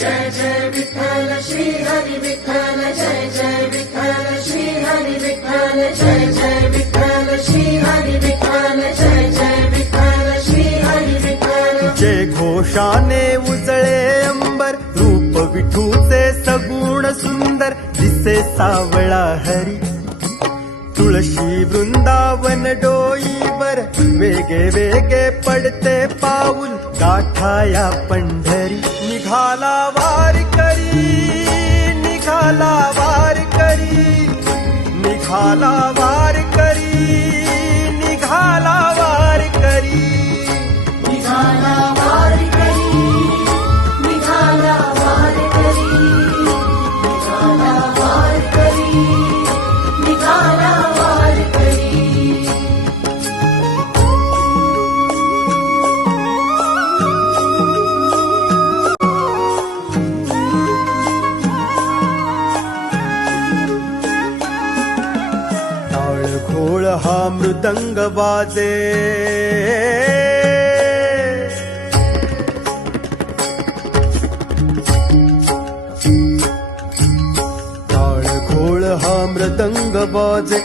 जय जय विठ्ठल श्री हरी विठ्ठल, जय जय विठ्ठल श्री हरी विठ्ठल, जय जय विठ्ठल श्री हरी विठ्ठल, जय जय विठ्ठल श्री हरी विठ्ठल. जय घोषाने उजळे अंबर, रूप विठूचे सगुण सुंदर, दिसे सावळा हरी. तुळशी वृंदावन डोईवर, वेगे वेगे पडते पाऊल, गाठाया पंढरी. निघाला वारकरी, निघाला वारकरी, निघाला वारकरी, निघाला वारकरी. निघाला वारकरी, निघाला वारकरी, निघाला वारकरी, निघाला वारकरी. टाळ घोळ हा मृदंग वाजे, टाळ घोळ हा मृदंग वाजे,